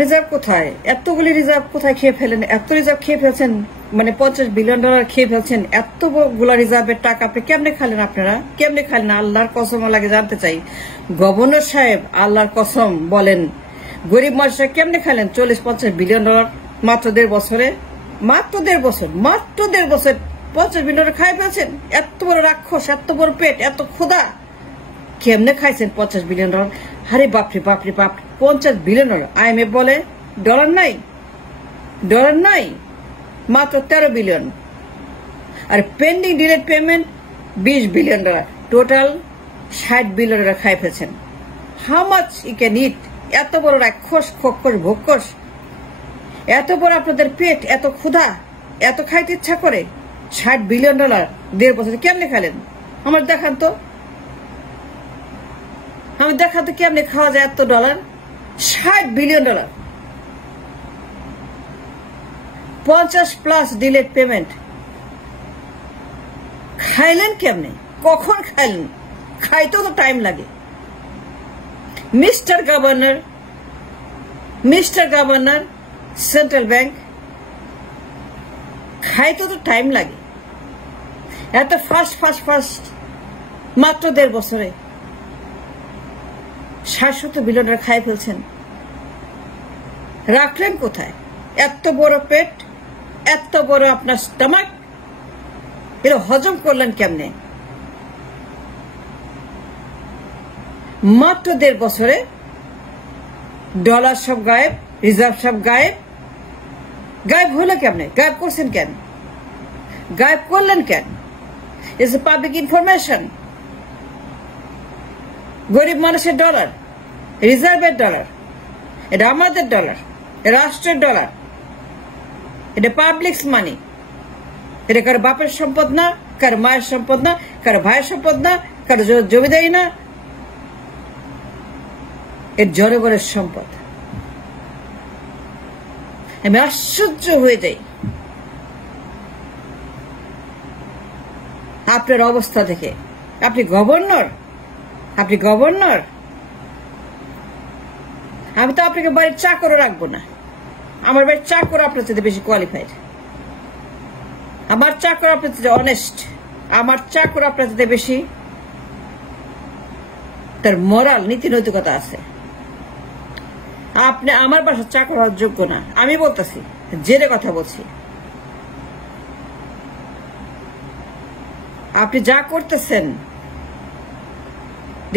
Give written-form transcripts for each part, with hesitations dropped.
Reserve কোথায়? এতগুলি reserve কোথায় খেয়ে ফেলেন? এত রিজার্ভ খেয়ে ফেলছেন, মানে $50 বিলিয়ন খেয়ে ফেলছেন। এতগুলা রিজার্ভের টাকা আপনি কেমনে খালেন? আপনারা কেমনে খালেন? আল্লাহর কসম লাগে জানতে চাই। গভর্নর সাহেব আল্লাহর কসম বলেন, গরিব মানুষরা কেমনে খালেন $40-50 বিলিয়ন মাত্র 1.5 বছরে? মাত্র 1.5 বছর, মাত্র 1.5 বছর $50 বিলিয়ন খাই ফেলছেন। এত বড় রাক্ষস, এত বড় পেট, এত ক্ষুধা, কেমনে খাইছেন $50 বিলিয়ন? আরে বাপরে বাপরে বাপ, $50 বিলিয়ন। IMF বলে ডলার নাই, ডলার নাই, মাত্র 13 বিলিয়ন। আর pending delayed payment $20 billion, total $60 billion খাই ফেলছেন। How much you can eat? এত বড় রাক্ষস, খক্ষস, ভক্ষস, এত বড় আপনাদের পেট, এত ক্ষুধা, এত খাইতে ইচ্ছা করে। $60 বিলিয়ন 1.5 বছরে কেমনে খাইলেন? আমার দেখান তো, আমি দেখা তো কেমনে খাওয়া যায় এত ডলার? $60 billion, 50+ delayed payment. খাইলেন কেমনে? কখন খাইলেন? খাইতেও তো টাইম লাগে। মিস্টার গভর্নর সেন্ট্রাল ব্যাংক, খাইতেও তো টাইম লাগে। এত ফাস্ট মাত্র 1.5 বছরে $60 বিলিয়ন খাই ফেলছেন। রাখলেন কোথায়? এত বড় পেট, এত বড় আপনার স্টমাক, এটা হজম করলেন কেমনে? মাত্র 1.5 বছরে ডলার সব গায়েব, রিজার্ভ সব গায়েব। গায়েব হলো কেমনে? গায়েব করছেন কেন? গায়েব করলেন কেন? It's a public information. গরিব মানুষের ডলার, রিজার্ভের ডলার, এটা আমাদের ডলার, রাষ্ট্রের ডলার, এটা পাবলিক মানি। এটা কারো বাপের সম্পদ না, কারো মায়ের সম্পদ না, কারো ভাইয়ের সম্পদ না, কারো জমিদারি না, এর জনগণের সম্পদ। আমি আশ্চর্য হয়ে যাই আপনার অবস্থা দেখে। আপনি গভর্নর, আমি তো আপনাকে বাড়ির চাকরও রাখবো না। আমার বাড়ির চাকর আপনার চেয়ে বেশি কোয়ালিফাইড, আমার চাকর আপনার চেয়ে অনেস্ট, আমার চাকর আপনার চেয়ে বেশি তার মোরাল, নীতি নৈতিকতা আছে। আপনি আমার বাসার চাকর হওয়ার যোগ্য না। আমি বলতেছি, জেনে কথা বলছি। আপনি যা করতেছেন,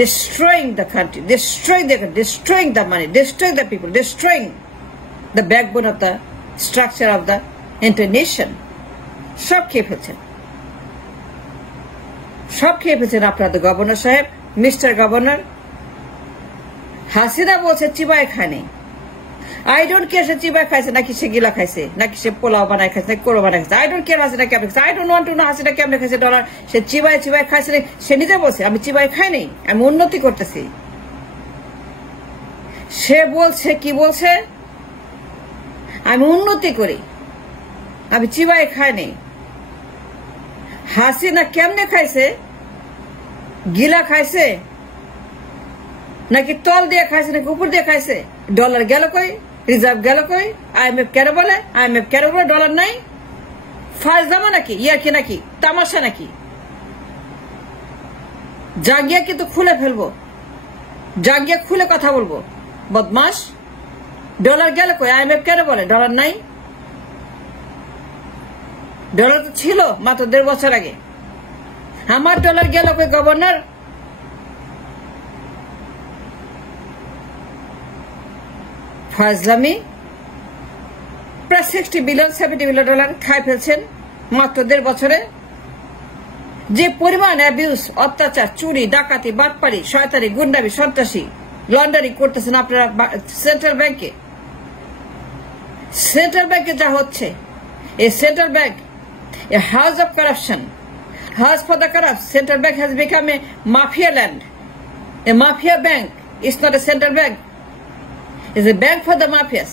destroying the country, destroying the money, destroying the people, destroying the backbone of the structure of the entire nation. সব খেয়ে ফেলছেন, সব খেয়ে ফেলছেন আপনাদের গভর্নর সাহেব, মিস্টার গভর্নর। হাসিনা বলছে চিবাই খায়নি। আই ডোন্ট কেয়ার সে চিবাই খাইছে নাকি সে গিলা খাইছে, নাকি সে পোলাও বানায় খাইছে, নাকি কোরো বানায় খাইছে। আই ডোন্ট কেয়ার হাসিনা কেমন খাইছে। I don't want to know Hasina কেমন খাইছে ডলার। সে চিবাই খাইছে, সে নিজে বলছে আমি চিবাই খাইনি, আমি উন্নতি করতেছি। সে বলছে কি বলছে? আমি উন্নতি করি, আমি চিবাই খাইনি। হাসিনা কেমনে খাইছে? গিলা খাইছে নাকি তল দিয়ে খাইছে, নাকি উপর দিয়ে খাইছে? ডলার গেল কই? রিজার্ভ গেল কই? IMF কেন বলে? IMF কেন বলে ডলার নাই? ফাজলামা নাকি? ইয়ার্কি নাকি? তামাশা নাকি? জাঙ্গিয়া কিন্তু খুলে ফেলবো, জাঙ্গিয়া খুলে কথা বলবো। বদমাস, ডলার গেল কই? IMF কেন বলে ডলার নাই? ডলার তো ছিল মাত্র 1.5 বছর আগে। আমার ডলার গেল কই গভর্নর? ফাজলামি। প্রায় $60 বিলিয়ন, $70 বিলিয়ন খাই ফেলছেন মাত্র 1.5 বছরে। যে পরিমাণ অ্যাবিউজ, অত্যাচার, চুরি, ডাকাতি, বাটপারি, শয়তানি, গুন্ডামি, সন্ত্রাসী, লন্ডারি করতেছেন আপনারা সেন্ট্রাল ব্যাংকে। সেন্ট্রাল ব্যাংকে যা হচ্ছে, এই central bank a house of corruption, house for the corrupt. Central bank has become a mafia land, a mafia bank. It's not a central bank, it's a bank for the mafias,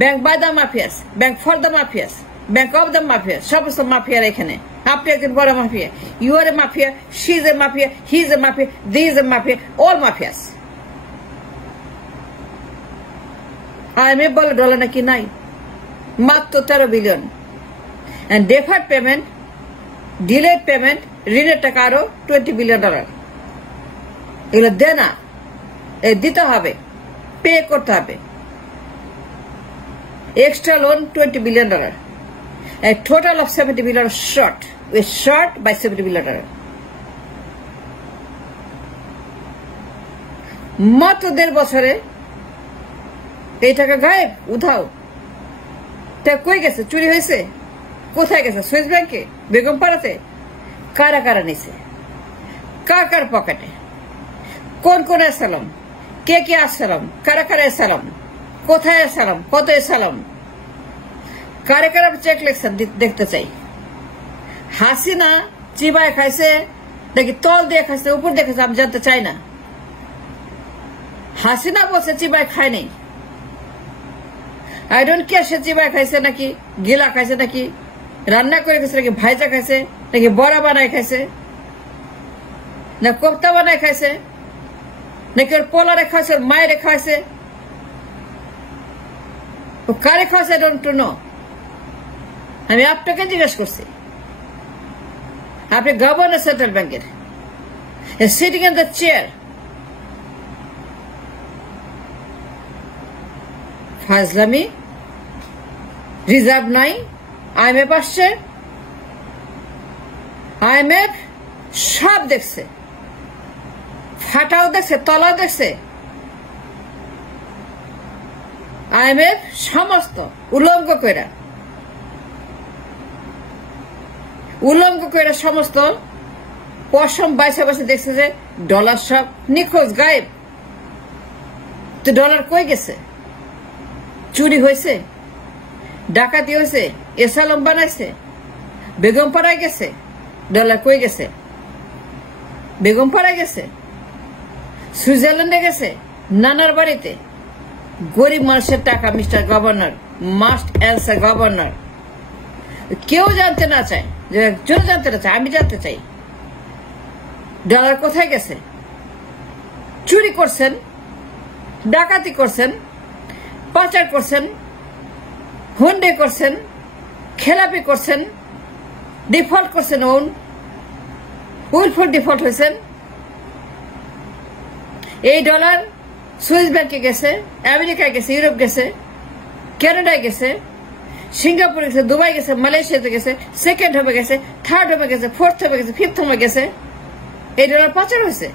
bank by the mafias, bank for the mafias, bank of the mafias. সমস্ত মাফিয়ার এখানে। আপনি একজন বড় mafia, you are a mafia, she is a mafia, he is a mafia, they is a mafia, all mafias. IMF বলে dollar নাকি নাই, মাত্র 13 billion. And deferred payment, delayed payment, ঋণের টাকা আরো $20 বিলিয়ন। এগুলো দেনা, দিতে হবে, পে করতে হবে। Extra loan $20 billion. A total of $70 billion short. We're short by $70 billion. মাত্র 1.5 বছরে এই টাকা গায়েব, উধাও। টাকা কই গেছে? চুরি হয়েছে? কোথায় গেছে? সুইস ব্যাংকে, বেগমপাড়াতে? কারা কারা নিছে? কার কার পকেটে? কোন কোন এসালাম? কে কে আসসালাম? কারা কারা এসালাম? কোথায় এসালাম? কত এসালাম? কারে কারা চেক লিখছেন দেখতে চাই। হাসিনা চিবায় খাইছে নাকি তল দিয়ে খাইছে, উপর দিয়ে খাইছে, আমি জানতে চাই না। হাসিনা বলছে চিবায় খায় নেই। আই ডোন্ট কেয়ার সে চিবায় খাইছে নাকি গিলা খাইছে, নাকি রান্না করে খাইছে, নাকি ভাইজা খাইছে, নাকি বড়া বানায় খাইছে, না কোপ্তা বানায় খাইছে, নাকি ওর পোলারে খাইছে, ওর মায়েরে খাইছে, ও কারে খাইছে আই ডোন্ট নো। আমি আপনাকে জিজ্ঞেস করছি, আপনি গভর্নর সেন্ট্রাল ব্যাংকের, সিটিং ইন দ্য চেয়ার। ফাজলামি, রিজার্ভ নাই, IMF আসছে, IMF সব দেখছে, ফাটাও দেখছে, তলাও দেখছে। IMF সমস্ত উলঙ্গ কইরা সমস্ত পশম বাইসা বাইসা দেখছে যে ডলার সব নিখোঁজ, গায়েব। তো ডলার কই গেছে? চুরি হয়েছে, ডাকাতি হয়েছে, এসালম বানাইছে, বেগমপাড়ায় গেছে, ডলার কই গেছে? বেগমপাড়ায় গেছে, সুইজারল্যান্ডে গেছে, নানার বাড়িতে। গরিব মানুষের টাকা, mister governor, must answer governor. কেউ জানতে না চায়, কেউ জানতে না চায়, আমি জানতে চাই ডলার কোথায় গেছে। চুরি করছেন, ডাকাতি করছেন, পাচার করছেন, হুন্ডে করছেন, খেলাপি করছেন, ডিফল্ট করছেন, উইলফুল ডিফল্ট হয়েছেন। এই ডলার সুইস ব্যাংকে গেছে, আমেরিকায় গেছে, ইউরোপ গেছে, কানাডায় গেছে, সিঙ্গাপুরে গেছে, দুবাই গেছে, মালয়েশিয়াতে গেছে, সেকেন্ড হোমে গেছে, থার্ড হোমে গেছে, ফোর্থ হোমে গেছে, ফিফথ হোমে গেছে। এই ডলার পাচার হয়েছে।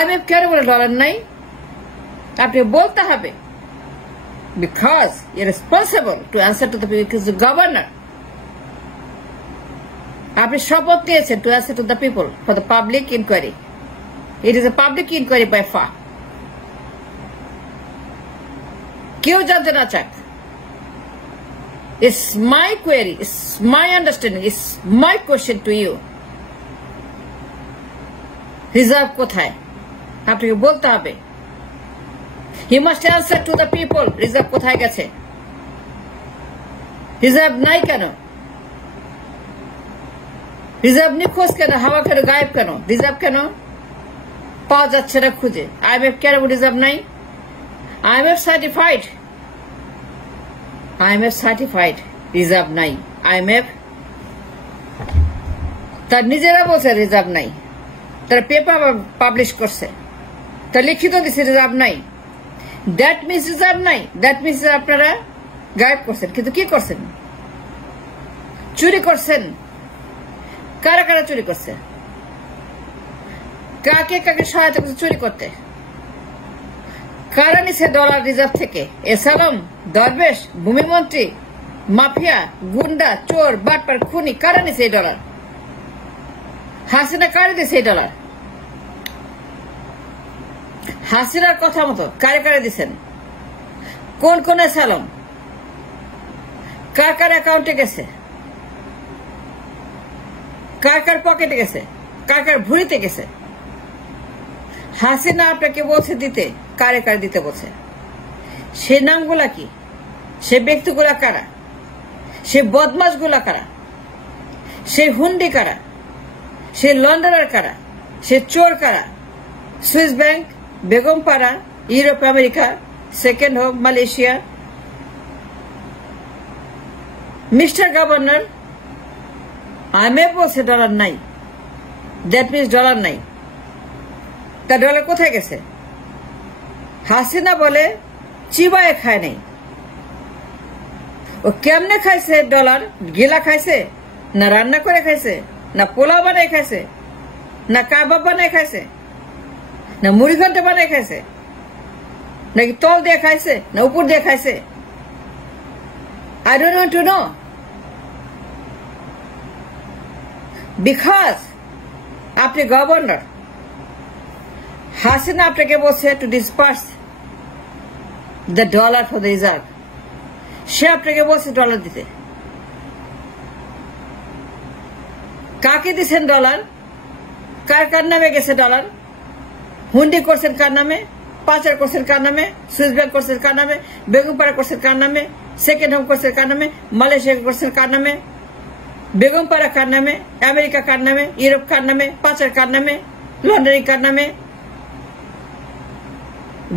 IMF কেন বলে ডলার নাই? আপনি বলতে হবে, because you are responsible to answer to the governor. আপনি শপথ নিয়েছেন to answer to the people for the public inquiry. It is a public inquiry by ফা। কেউ জানতে না চাক। It's my query, it's my understanding, it's my question to you. Reserve কোথায়? আপনাকে বলতে হবে। He must answer to the people. Reserve কোথায় গেছে? রিজার্ভ নাই কেন? রিজার্ভ নিখোঁজ কেন? হাওয়া কেন? গায়েব কেন? রিজার্ভ কেন পাওয়া যাচ্ছে না খুঁজে? IMF কেন রিজার্ভ নাই? IMF certified, IMF certified, reserve নাই। IMF তার নিজেরা বলছে রিজার্ভ নাই, তারা পেপার পাবলিশ করছে, তার লিখিত দিচ্ছে রিজার্ভ নাই। দ্যাট মিনস রিজার্ভ নাই, দ্যাট মিনস আপনারা গায়েব করছেন। কিন্তু কি করছেন? চুরি করছেন। কারা কারা চুরি করছে? কাকে কাকে সহায়তা করছে চুরি করতে? কারা নিছে ডলার রিজার্ভ থেকে? এসালাম, দরবেশ, ভূমিমন্ত্রী, মাফিয়া, গুন্ডা, চোর, বাটপার, খুনি, কারা নিছে এই ডলার? হাসিনা কারে দিছে এই ডলার? হাসিনার কথা মতো কারে কারে দিচ্ছেন? কোন কোন এসালাম? কার কার অ্যাকাউন্টে গেছে? কার কার পকেটে গেছে? কার কার ভুঁড়িতে গেছে? হাসিনা আপনাকে বলছে দিতে, কারে কারে দিতে বলছে? সে নামগুলা কি? সে ব্যক্তিগুলা কারা? সে বদমাশগুলা কারা? সে হুন্ডি কারা? সে লন্ডনের কারা? সে চোর কারা? Swiss bank, Begumpara, Europe America, second হোক মালয়েশিয়া। মিস্টার গভর্নর, IMF বলছে ডলার নাই, দ্যাট মিনস ডলার নাই। তা ডলার কোথায় গেছে? হাসিনা বলে চিবায়ে খায় নাই। ও কেমনে খাইছে ডলার? গিলা খাইছে, না রান্না করে খাইছে, না পোলাও বানাই খাইছে, না কাবাব বানাই খাইছে, না মুড়ি ঘন্টা বানাই খাইছে, নাকি তল দিয়ে খাইছে, না উপর দিয়ে খাইছে? I don't want to know. Because আপনি গভর্নর, হাসিনা আপনাকে বলছে to disperse the dollar for the reserve. সে আপনাকে বলছে ডলার দিতে। কাকে দিচ্ছেন ডলার? কার কার নামে গেছে ডলার? হুন্ডি করছেন কার নামে? পাচার করছেন কার নামে? সুইস ব্যাংক করছেন কার নামে? বেগমপাড়া করছেন কার নামে? সেকেন্ড হোম করছেন কার নামে? মালয়েশিয়া করছেন কার নামে? বেগমপাড়া কার নামে? আমেরিকা কার নামে? ইউরোপ কার নামে? পাচার কার নামে? লন্ডারিং কার নামে?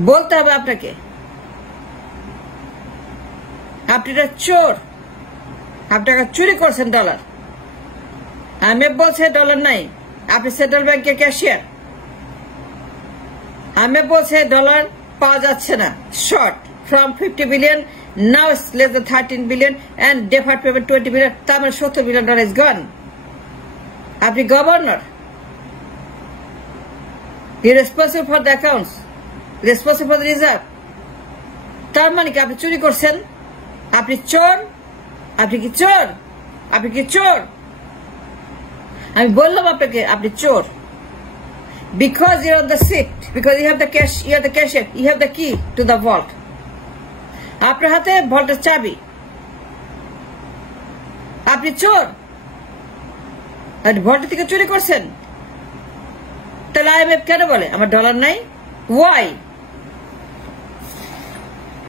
বলতে হবে আপনাকে। আপনি এটা চোর, আপনি টাকা চুরি করছেন ডলার। IMF বলছে ডলার নাই, আপনি সেন্ট্রাল ব্যাংকের ক্যাশিয়ার। IMF বলছে ডলার পাওয়া যাচ্ছে না, short from 50 billion, now it's less than 13 billion and deferred payment 20 billion, তার মানে $70 billion is gone. আপনি governor, you're responsible for the accounts, responsible for the reserve. তার মানে কি আপনি চুরি করছেন? আপনি চোর? আপনি কি চোর? আপনি কি চোর? আমি বললাম আপনাকে আপনি চোর। Because you're on the seat, because you have the cash, you have the cashier, you have the key to the vault. আপনার হাতে ভল্টের চাবি। আপনি চোর, ভল্টের থেকে চুরি করছেন। তাহলে IMF কেন বলে আমার ডলার নাই? Why?